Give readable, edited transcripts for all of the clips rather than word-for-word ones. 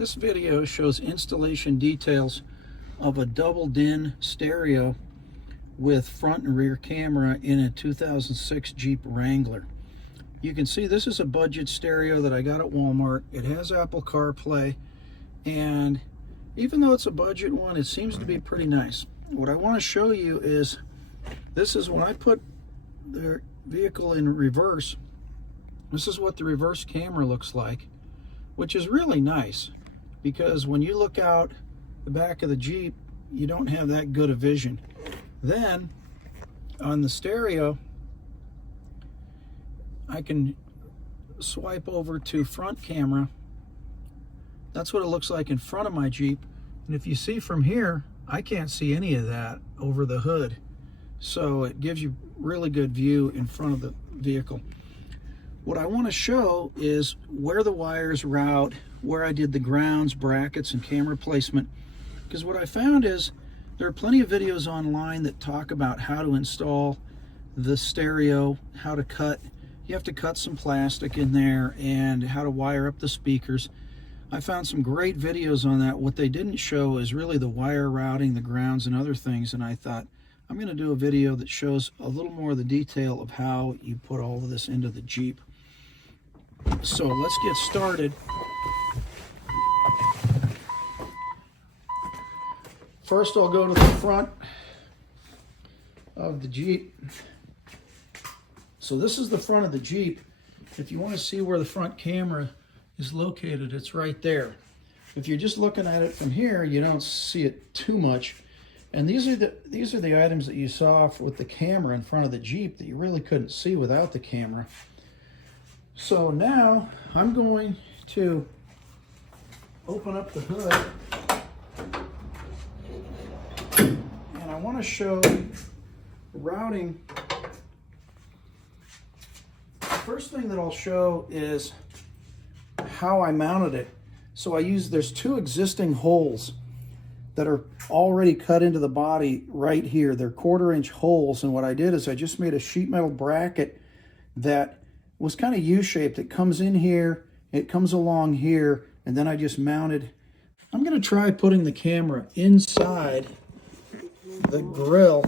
This video shows installation details of a double din stereo with front and rear camera in a 2006 Jeep Wrangler. You can see this is a budget stereo that I got at Walmart. It has Apple CarPlay, and even though it's a budget one, it seems to be pretty nice. What I want to show you is, this is when I put the vehicle in reverse, this is what the reverse camera looks like, which is really nice, because when you look out the back of the Jeep, you don't have that good a vision. Then on the stereo, I can swipe over to front camera. That's what it looks like in front of my Jeep. And if you see from here, I can't see any of that over the hood. So it gives you really good view in front of the vehicle. What I want to show is where the wires route, where I did the grounds, brackets, and camera placement. Because what I found is there are plenty of videos online that talk about how to install the stereo, how to cut. You have to cut some plastic in there, and how to wire up the speakers. I found some great videos on that. What they didn't show is really the wire routing, the grounds, and other things. And I thought, I'm going to do a video that shows a little more of the detail of how you put all of this into the Jeep. So let's get started. First, I'll go to the front of the Jeep. So this is the front of the Jeep. If you want to see where the front camera is located, it's right there. If you're just looking at it from here, you don't see it too much. And these are the items that you saw with the camera in front of the Jeep that you really couldn't see without the camera. So now I'm going to open up the hood, and I want to show routing. The first thing that I'll show is how I mounted it. So there's two existing holes that are already cut into the body right here. They're 1/4-inch holes, and what I did is I just made a sheet metal bracket that was kind of U-shaped. It comes in here, it comes along here, and then I just mounted. I'm going to try putting the camera inside the grill,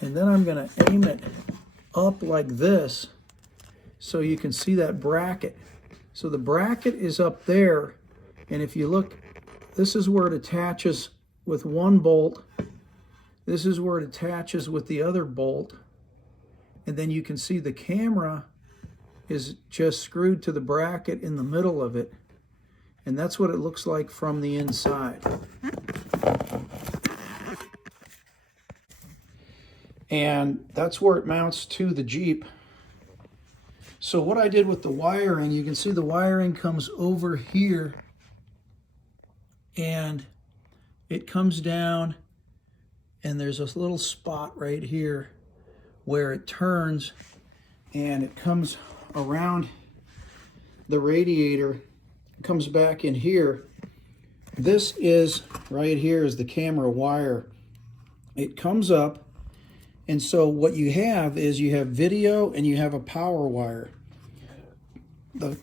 and then I'm going to aim it up like this so you can see that bracket. So the bracket is up there, and if you look, this is where it attaches with one bolt. This is where it attaches with the other bolt. And then you can see the camera is just screwed to the bracket in the middle of it. And that's what it looks like from the inside. And that's where it mounts to the Jeep. So what I did with the wiring, you can see the wiring comes over here, and it comes down, and there's a little spot right here where it turns, and it comes around the radiator, comes back in here. This is right here is the camera wire. It comes up, and so what you have is you have video and you have a power wire. The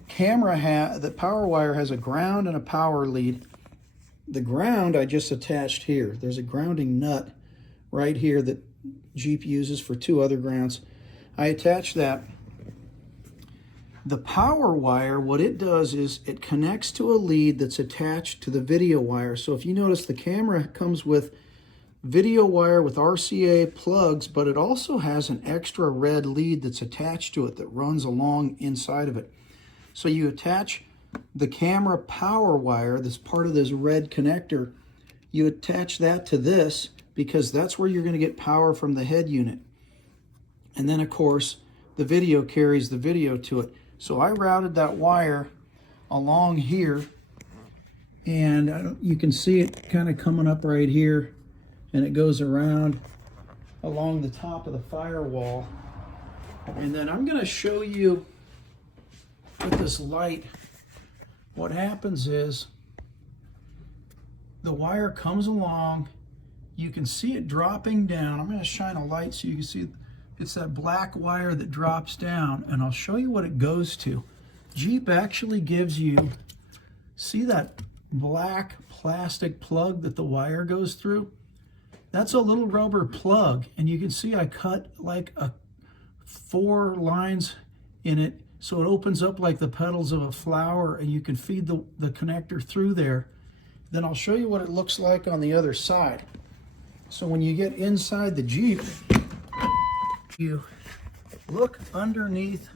power wire has a ground and a power lead. The ground I just attached here. There's a grounding nut right here that Jeep uses for two other grounds. I attach that. The power wire, what it does is it connects to a lead that's attached to the video wire. So if you notice, the camera comes with video wire with RCA plugs, but it also has an extra red lead that's attached to it that runs along inside of it. So you attach the camera power wire that's part of this red connector. You attach that to this, because that's where you're going to get power from the head unit. And then, of course, the video carries the video to it. So I routed that wire along here, and you can see it kind of coming up right here, and it goes around along the top of the firewall. And then I'm going to show you with this light, what happens is the wire comes along. You can see it dropping down. I'm going to shine a light so you can see it's that black wire that drops down, and I'll show you what it goes to. Jeep actually gives you See that black plastic plug that the wire goes through? That's a little rubber plug, and you can see I cut like 4 lines in it so it opens up like the petals of a flower, and you can feed the connector through there. Then I'll show you what it looks like on the other side. So when you get inside the Jeep, you look underneath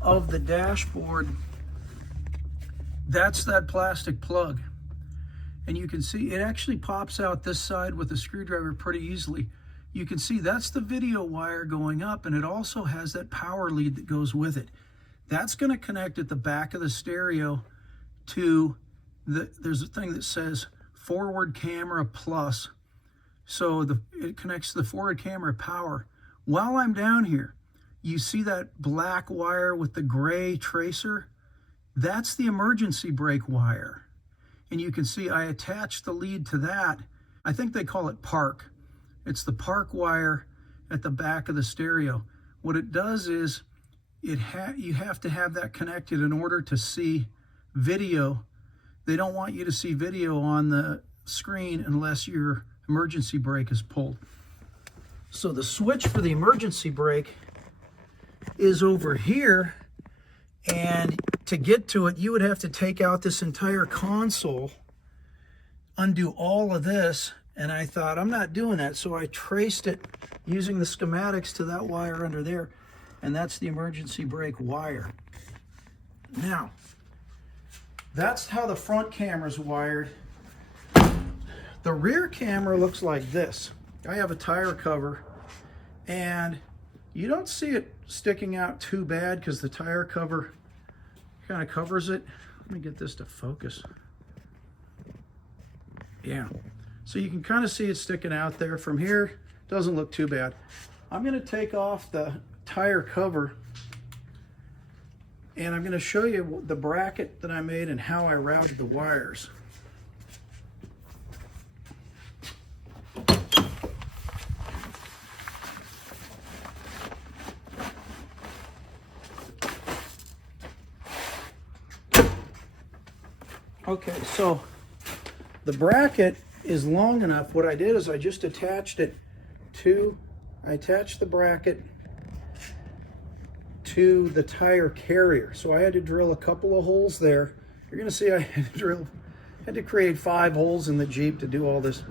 of the dashboard. That's that plastic plug. And you can see it actually pops out this side with a screwdriver pretty easily. You can see that's the video wire going up, and it also has that power lead that goes with it. That's going to connect at the back of the stereo to there's a thing that says forward camera plus. So it connects to the forward camera power. While I'm down here, you see that black wire with the gray tracer? That's the emergency brake wire. And you can see I attached the lead to that. I think they call it park. It's the park wire at the back of the stereo. What it does is you have to have that connected in order to see video. They don't want you to see video on the screen unless your emergency brake is pulled. So the switch for the emergency brake is over here, and to get to it, you would have to take out this entire console, undo all of this, and I thought, I'm not doing that, so I traced it using the schematics to that wire under there, and that's the emergency brake wire. Now, that's how the front camera's wired. The rear camera looks like this. I have a tire cover, and you don't see it sticking out too bad because the tire cover kind of covers it. Let me get this to focus. Yeah, so you can kind of see it sticking out there. From here, doesn't look too bad. I'm going to take off the tire cover, and I'm going to show you the bracket that I made and how I routed the wires. Okay, so the bracket is long enough. What I did is I just attached it to, I attached the bracket to the tire carrier. So I had to drill a couple of holes there. You're gonna see I had to create 5 holes in the Jeep to do all this.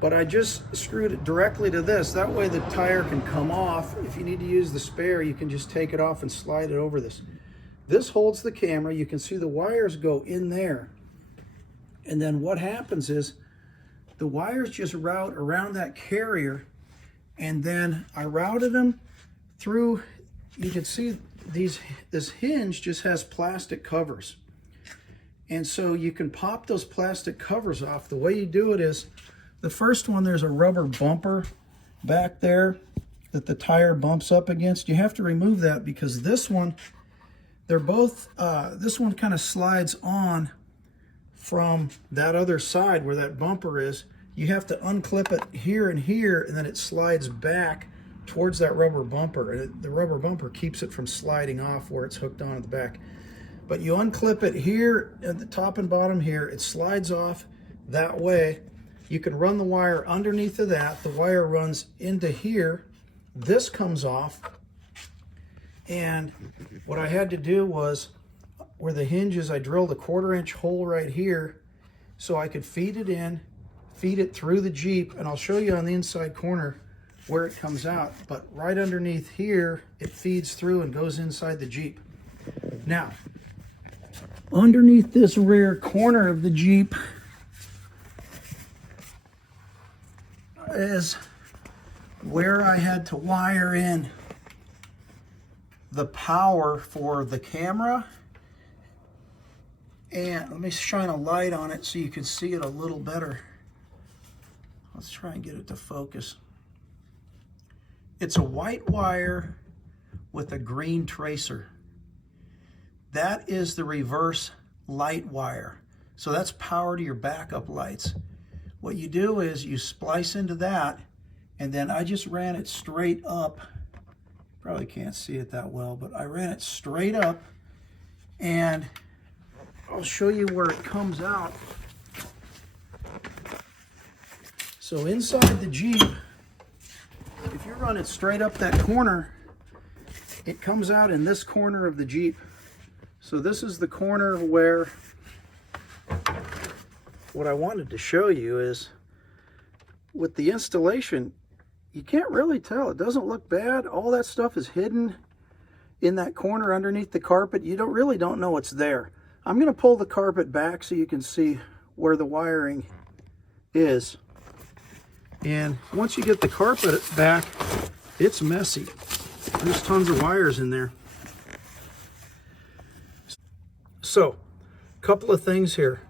But I just screwed it directly to this. That way the tire can come off. If you need to use the spare, you can just take it off and slide it over this. This holds the camera. You can see the wires go in there. And then what happens is the wires just route around that carrier, and then I routed them through. You can see this hinge just has plastic covers. And so you can pop those plastic covers off. The way you do it is, the first one, there's a rubber bumper back there that the tire bumps up against. You have to remove that because this one, they're both, this one kind of slides on from that other side where that bumper is. You have to unclip it here and here, and then it slides back towards that rubber bumper. And the rubber bumper keeps it from sliding off where it's hooked on at the back. But you unclip it here at the top and bottom here, it slides off that way. You can run the wire underneath of that. The wire runs into here. This comes off. And what I had to do was, where the hinge is, I drilled a 1/4-inch hole right here so I could feed it in, feed it through the Jeep, and I'll show you on the inside corner where it comes out. But right underneath here, it feeds through and goes inside the Jeep. Now, underneath this rear corner of the Jeep is where I had to wire in the power for the camera. And let me shine a light on it so you can see it a little better. Let's try and get it to focus. It's a white wire with a green tracer. That is the reverse light wire. So that's power to your backup lights. What you do is you splice into that, and then I just ran it straight up. Probably can't see it that well, but I ran it straight up, and I'll show you where it comes out. So inside the Jeep, if you run it straight up that corner, it comes out in this corner of the Jeep. So this is the corner where, what I wanted to show you is, with the installation, you can't really tell. It doesn't look bad. All that stuff is hidden in that corner underneath the carpet. You really don't know it's there. I'm going to pull the carpet back so you can see where the wiring is. And once you get the carpet back, it's messy. There's tons of wires in there. So, a couple of things here.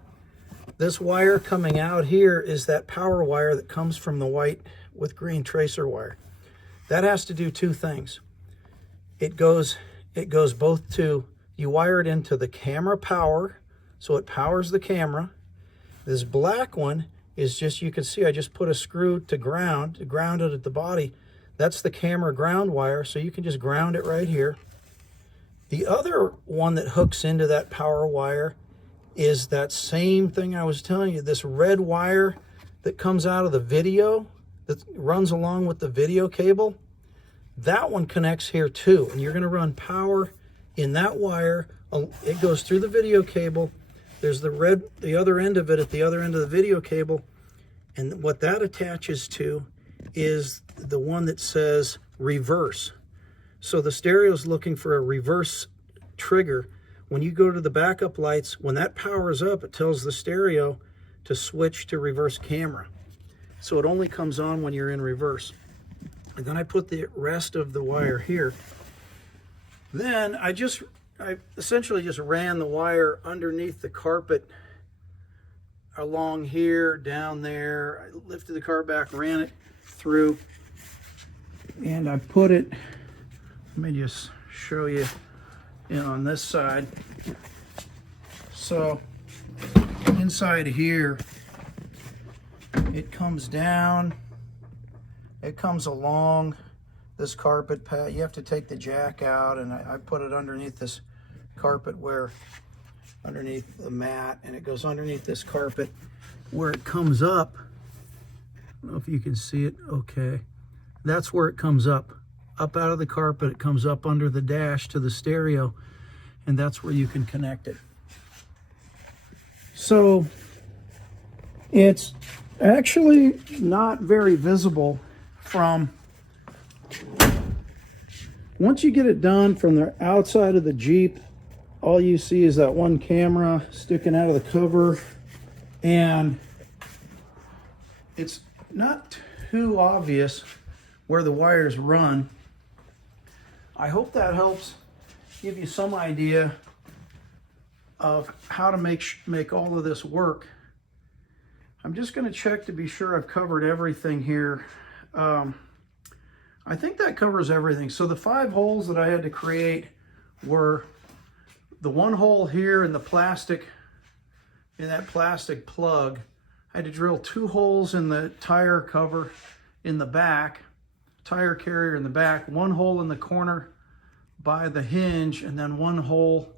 This wire coming out here is that power wire that comes from the white with green tracer wire. That has to do two things. It goes both to, you wire it into the camera power, so it powers the camera. This black one is just, you can see I just put a screw to ground it at the body. That's the camera ground wire, so you can just ground it right here. The other one that hooks into that power wire is that same thing I was telling you, this red wire that comes out of the video, that runs along with the video cable. That one connects here too, and you're going to run power in that wire. It goes through the video cable. There's the other end of it at the other end of the video cable, and what that attaches to is the one that says reverse. So the stereo is looking for a reverse trigger. When you go to the backup lights, when that powers up, it tells the stereo to switch to reverse camera. So it only comes on when you're in reverse. And then I put the rest of the wire here. Then I essentially just ran the wire underneath the carpet along here, down there. I lifted the car back, ran it through, and I put it, let me just show you on this side. So inside here, it comes down, it comes along this carpet pad. You have to take the jack out, and I put it underneath this carpet underneath the mat, and it goes underneath this carpet where it comes up. I don't know if you can see it. Okay, that's where it comes up out of the carpet. It comes up under the dash to the stereo, and that's where you can connect it. So it's actually not very visible from, once you get it done from the outside of the Jeep, all you see is that one camera sticking out of the cover, and it's not too obvious where the wires run. I hope that helps give you some idea of how to make all of this work. I'm just going to check to be sure I've covered everything here. I think that covers everything. So the 5 holes that I had to create were the one hole here in the plastic, in that plastic plug. I had to drill 2 holes in the tire cover in the back, tire carrier in the back, 1 hole in the corner by the hinge, and then 1 hole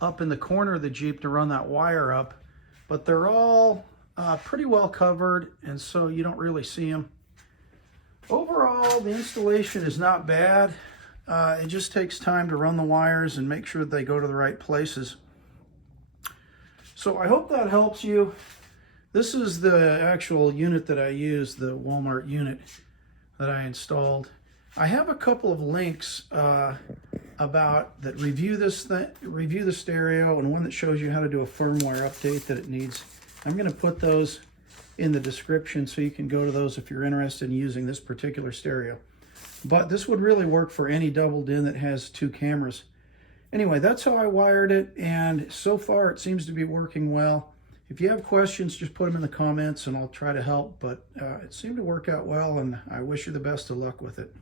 up in the corner of the Jeep to run that wire up. But they're all pretty well covered, and so you don't really see them. Overall, the installation is not bad. It just takes time to run the wires and make sure that they go to the right places. So I hope that helps you. This is the actual unit that I used, the Walmart unit that I installed. I have a couple of links about that review the stereo, and one that shows you how to do a firmware update that it needs. I'm going to put those in the description so you can go to those if you're interested in using this particular stereo. But this would really work for any double din that has 2 cameras. Anyway, that's how I wired it, and so far it seems to be working well. If you have questions, just put them in the comments and I'll try to help, but it seemed to work out well, and I wish you the best of luck with it.